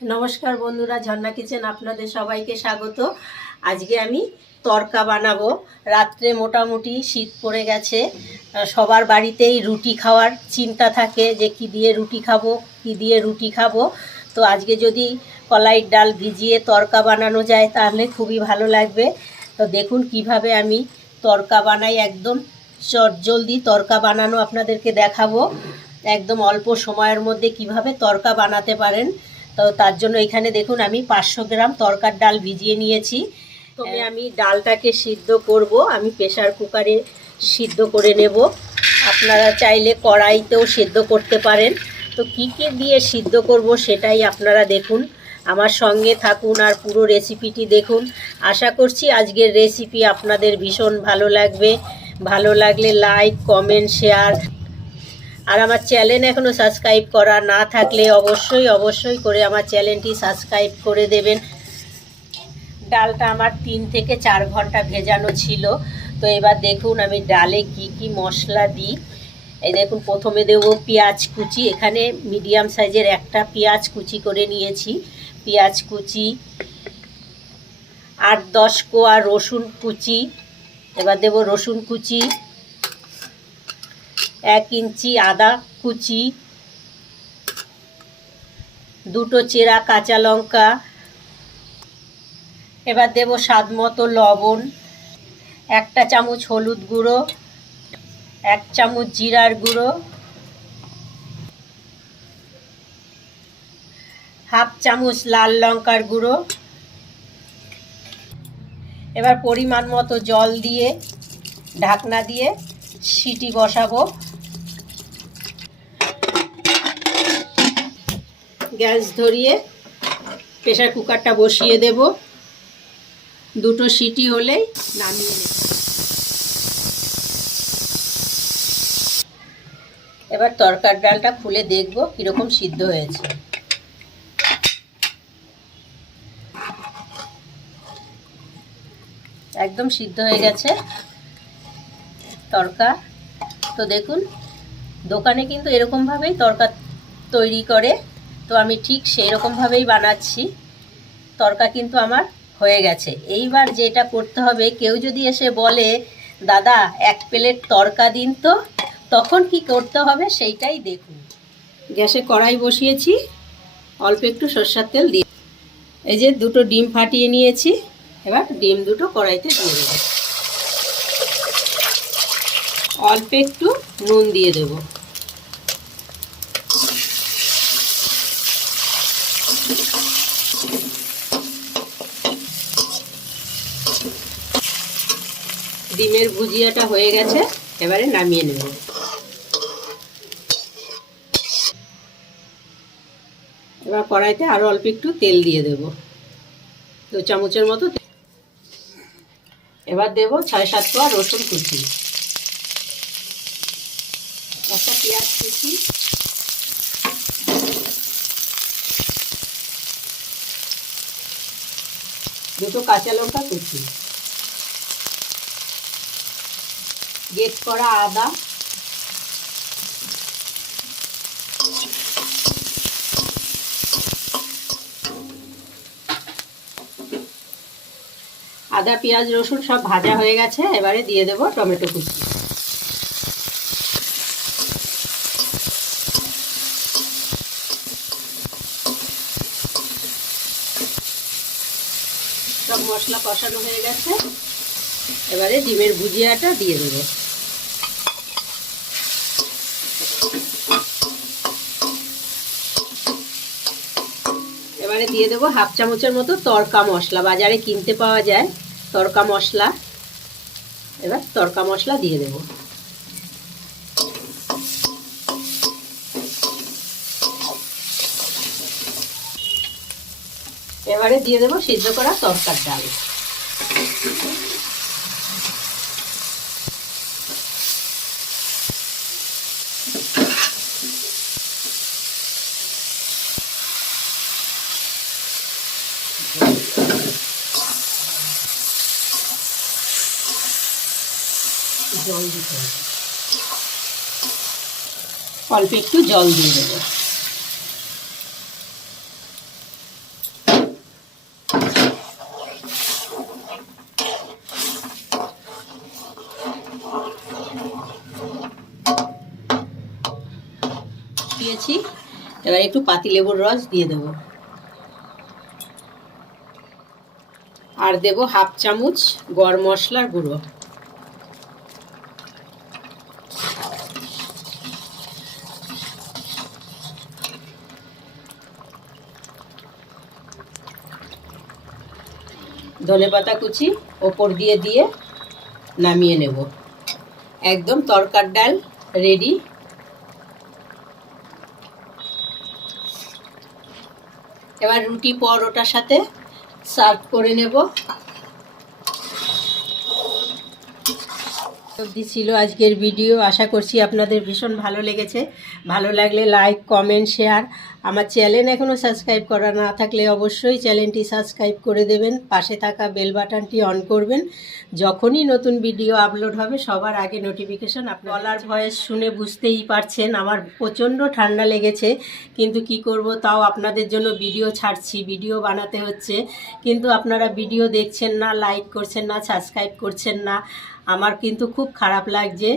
নমস্কার বন্ধুরা, ঝর্ণা কিচেন আপনাদের সবাইকে স্বাগত। আজকে আমি তরকা বানাবো। রাত্রে মোটামুটি শীত পড়ে গেছে। সবার বাড়িতেই রুটি খাওয়ার চিন্তা থাকে যে কি দিয়ে রুটি খাব, কি দিয়ে রুটি খাব। তো আজকে যদি কলাইয়ের ডাল ভিজিয়ে তরকা বানানো যায় তাহলে খুবই ভালো লাগবে। তো দেখুন কীভাবে আমি তরকা বানাই, একদম চটজলদি তরকা বানানো আপনাদেরকে দেখাবো। একদম অল্প সময়ের মধ্যে কীভাবে তরকা বানাতে পারেন। তো তার জন্য এখানে দেখুন, আমি পাঁচশো গ্রাম তরকার ডাল ভিজিয়ে নিয়েছি। তবে আমি ডালটাকে সিদ্ধ করব। আমি প্রেশার কুকারে সিদ্ধ করে নেব। আপনারা চাইলে কড়াইতেও সিদ্ধ করতে পারেন। তো কি কি দিয়ে সিদ্ধ করব সেটাই আপনারা দেখুন। আমার সঙ্গে থাকুন আর পুরো রেসিপিটি দেখুন। আশা করছি আজকের রেসিপি আপনাদের ভীষণ ভালো লাগবে। ভালো লাগলে লাইক, কমেন্ট, শেয়ার। আর আমার চ্যানেল এখনও সাবস্ক্রাইব করা না থাকলে অবশ্যই অবশ্যই করে আমার চ্যানেলটি সাবস্ক্রাইব করে দেবেন। ডালটা আমার তিন থেকে চার ঘণ্টা ভেজানো ছিল। তো এবার দেখুন আমি ডালে কি কি মশলা দিই। এই দেখুন, প্রথমে দেবো পেঁয়াজ কুচি। এখানে মিডিয়াম সাইজের একটা পেঁয়াজ কুচি করে নিয়েছি। পেঁয়াজ কুচি, আট দশ কোয়া রসুন কুচি। এবার দেবো রসুন কুচি এক ইঞ্চি আদা কুচি, দুটো চেরা কাঁচা লঙ্কা, এবার দেব স্বাদ মতো লবণ, একটা চামচ হলুদ গুঁড়ো, এক চামচ জিরার গুঁড়ো, হাফ চামচ লাল লঙ্কার গুঁড়ো। এবার পরিমাণ মতো জল দিয়ে, ঢাকনা দিয়ে সিটি বসাবো। গ্যাস ধরিয়ে প্রেশার কুকারটা বসিয়ে দেব। দুটো সিটি হলেই নামিয়ে নেব। এবার তরকার ডালটা খুলে দেখব কীরকম সিদ্ধ হয়েছে। একদম সিদ্ধ হয়ে গেছে তরকা। তো দেখুন, দোকানে কিন্তু এরকমভাবেই তরকা তৈরি করে। তো আমি ঠিক সেই রকমভাবেই বানাচ্ছি। তরকা কিন্তু আমার হয়ে গেছে। এইবার যেটা করতে হবে, কেউ যদি এসে বলে, দাদা, এক প্লেট তরকা দিন তো। তখন কি করতে হবে সেইটাই দেখুন। গ্যাসে কড়াই বসিয়েছি। অল্প একটু সর্ষার তেল দিয়ে। এই যে দুটো ডিম ফাটিয়ে নিয়েছি। এবার ডিম দুটো কড়াইতে দিয়ে দেবো। অল্প একটু নুন দিয়ে দেব। ডিমের ভুজিয়াটা হয়ে গেছে, এবারে নামিয়ে নেব। এবার কড়াইতে আরও অল্প একটু তেল দিয়ে দেব। দু চামচের মতো এবার দেব ছয় সাত কোয়া রসুন কুচি। একটা পেঁয়াজ কুচি। দুটো কাঁচা লঙ্কা কুচি। গেট করা আদা। আদা, পেঁয়াজ, রসুন সব ভাজা হয়ে গেছে, এবারে দিয়ে দেব টমেটো কুচি। সব মশলা কষানো হয়ে গেছে। এবারে ডিমের ভুজিয়াটা দিয়ে দেবো। এবারে দিয়ে দেবো হাফ চামচের মতো তরকা মশলা। বাজারে কিনতে পাওয়া যায় তরকা মশলা। এবার তরকা মশলা দিয়ে দেবো। এবারে দিয়ে দেবো সিদ্ধ করা তরকার ডাল। জল দিতে হবে। অল্প একটু জল দিয়ে দেবো। নিয়েছি এবার একটু পাতিলেবুর রস দিয়ে দেবো। আর দেব হাফ চামচ গরম মশলার গুঁড়ো। ধনে পাতা কুচি ওপর দিয়ে দিয়ে নামিয়ে নেব। একদম তরকার ডাল রেডি। এবার রুটি পরোটার সাথে সার্ভ করে নেব। অবধি ছিল আজকের ভিডিও। আশা করছি আপনাদের ভীষণ ভালো লেগেছে। ভালো লাগলে লাইক কমেন্ট শেয়ার আমার চ্যানেল এখনও সাবস্ক্রাইব করা না থাকলে অবশ্যই চ্যানেলটি সাবস্ক্রাইব করে দেবেন। পাশে থাকা বেল বাটনটি অন করবেন। যখনই নতুন ভিডিও আপলোড হবে, সবার আগে নোটিফিকেশান আপনার গলার ভয়েস শুনে বুঝতেই পারছেন আমার প্রচণ্ড ঠান্ডা লেগেছে। কিন্তু কি করব, তাও আপনাদের জন্য ভিডিও ছাড়ছি ভিডিও বানাতে হচ্ছে। কিন্তু আপনারা ভিডিও দেখছেন না লাইক করছেন না সাবস্ক্রাইব করছেন না। আমার কিন্তু খুব খারাপ লাগছে।